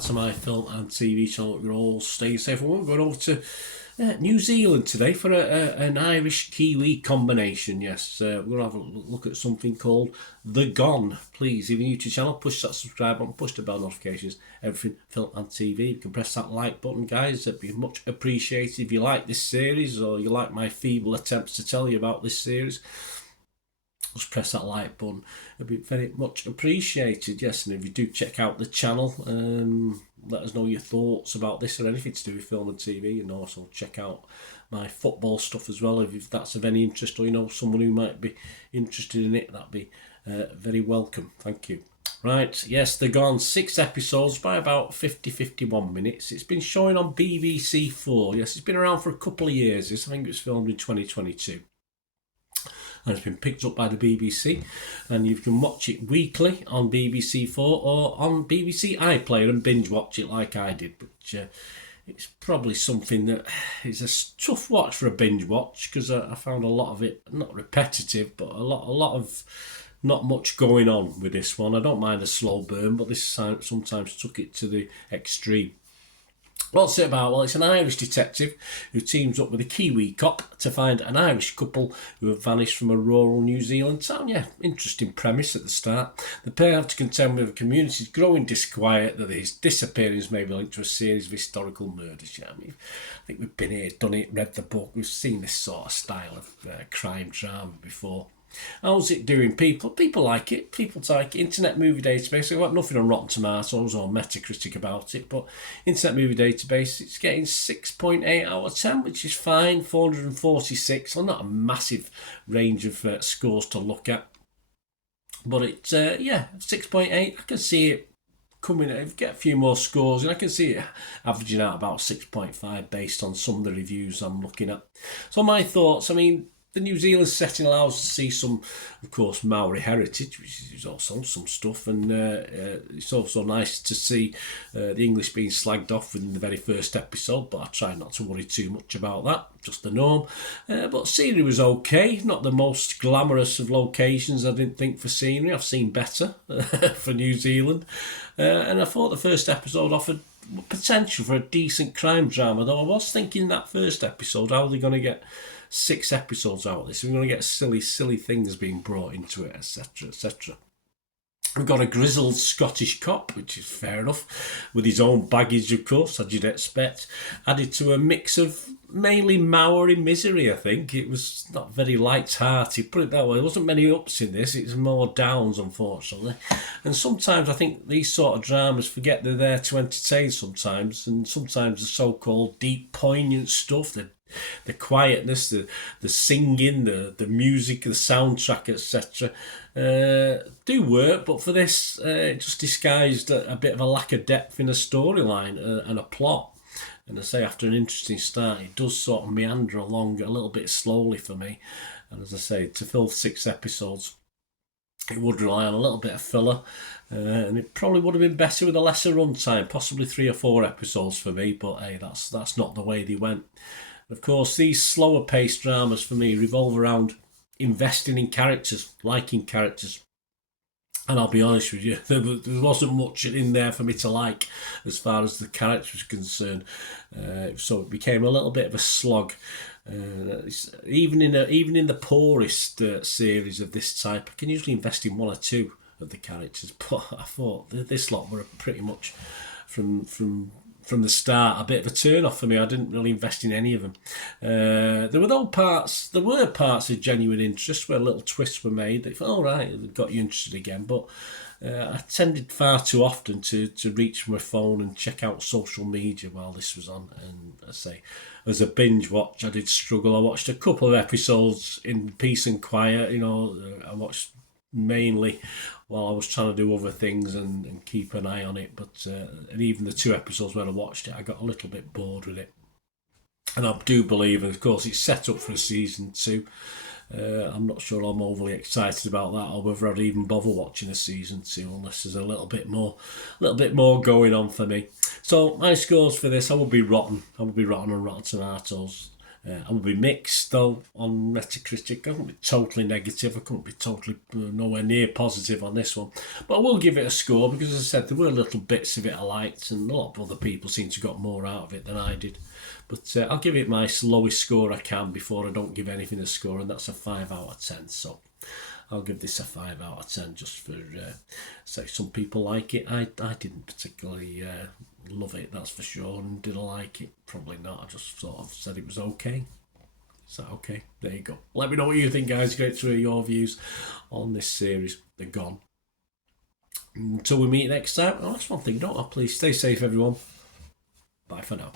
back to my film and TV channel. You're all staying safe. We're going over to New Zealand today for an Irish-Kiwi combination. Yes, we're going to have a look at something called The Gone. Please, if you're new to the channel, push that subscribe button, push the bell notifications, everything film and TV. You can press that like button, guys. That'd be much appreciated. If you like this series or you like my feeble attempts to tell you about this series, just press that like button. It'd be very much appreciated. Yes, and if you do check out the channel, let us know your thoughts about this or anything to do with film and TV, and also check out my football stuff as well if that's of any interest, or you know someone who might be interested in it. That'd be very welcome. Thank you. Right, yes, they're gone 6 episodes by about 50-51 minutes. It's been showing on BBC 4. Yes, it's been around for a couple of years. I think it was filmed in 2022. And it's been picked up by the BBC, and you can watch it weekly on BBC 4 or on BBC iPlayer and binge watch it like I did. But it's probably something that is a tough watch for a binge watch, because I found a lot of it not repetitive, but a lot of not much going on with this one. I don't mind a slow burn, but this sometimes took it to the extreme. What's it about? Well, it's an Irish detective who teams up with a Kiwi cop to find an Irish couple who have vanished from a rural New Zealand town. Yeah, interesting premise at the start. The pair have to contend with the community's growing disquiet that his disappearance may be linked to a series of historical murders. Yeah, I mean, I think we've been here, done it, read the book, we've seen this sort of style of crime drama before. How's it doing? People like it. People like it. Internet Movie Database. I've got nothing on Rotten Tomatoes or Metacritic about it, but Internet Movie Database, it's getting 6.8 out of 10, which is fine. 446. Well, not a massive range of scores to look at, but it's 6.8. I can see it coming. Get a few more scores, and I can see it averaging out about 6.5 based on some of the reviews I'm looking at. So my thoughts. I mean, the New Zealand setting allows us to see some, of course, Maori heritage, which is also some stuff, and it's also nice to see the English being slagged off within the very first episode, but I try not to worry too much about that, just the norm. But scenery was okay, not the most glamorous of locations, I didn't think, for scenery. I've seen better for New Zealand, and I thought the first episode offered potential for a decent crime drama, though I was thinking that first episode, how are they going to get 6 episodes out of this? We're going to get silly things being brought into it, etc, etc. We've got a grizzled Scottish cop, which is fair enough, with his own baggage, of course, as you'd expect, added to a mix of mainly Maori misery. I think it was not very light-hearted, put it that way. There wasn't many ups in this, it's more downs, unfortunately. And sometimes I think these sort of dramas forget they're there to entertain sometimes, and sometimes the so-called deep, poignant stuff, the quietness, the singing, the music, the soundtrack, etc., do work, but for this, it just disguised a bit of a lack of depth in a storyline and a plot. And I say, after an interesting start, it does sort of meander along a little bit slowly for me. And as I say, to fill 6 episodes, it would rely on a little bit of filler, and it probably would have been better with a lesser runtime, possibly 3 or 4 episodes for me. But hey, that's not the way they went. Of course, these slower paced dramas for me revolve around investing in characters, liking characters. And I'll be honest with you, there wasn't much in there for me to like as far as the character was concerned. So it became a little bit of a slog. Even in the poorest series of this type, I can usually invest in 1 or 2 of the characters. But I thought this lot were pretty much from the start a bit of a turn off for me. I didn't really invest in any of them. There were parts of genuine interest where little twists were made. They thought, all right, it got you interested again. But I tended far too often to reach for my phone and check out social media while this was on. And I say, as a binge watch, I did struggle. I watched a couple of episodes in peace and quiet. I watched mainly while I was trying to do other things and keep an eye on it, but and even the 2 episodes when I watched it, I got a little bit bored with it. And I do believe, and of course it's set up for a season 2. I'm not sure I'm overly excited about that, or whether I'd even bother watching a season 2 unless there's a little bit more going on for me. So my scores for this, I would be rotten on Rotten Tomatoes. I would be mixed though on Metacritic. I couldn't be totally negative. I couldn't be totally nowhere near positive on this one. But I will give it a score because, as I said, there were little bits of it I liked, and a lot of other people seem to have got more out of it than I did. But I'll give it my lowest score I can before I don't give anything a score, and that's a 5 out of 10. So I'll give this a 5 out of 10 just for say some people like it. I didn't particularly love it, that's for sure, and did I like it? Probably not. I just sort of said it was okay. Is that okay? There you go. Let me know what you think, guys. Great to hear your views on this series, The Gone. Until we meet next time, that's one thing, don't I? Please stay safe, everyone. Bye for now.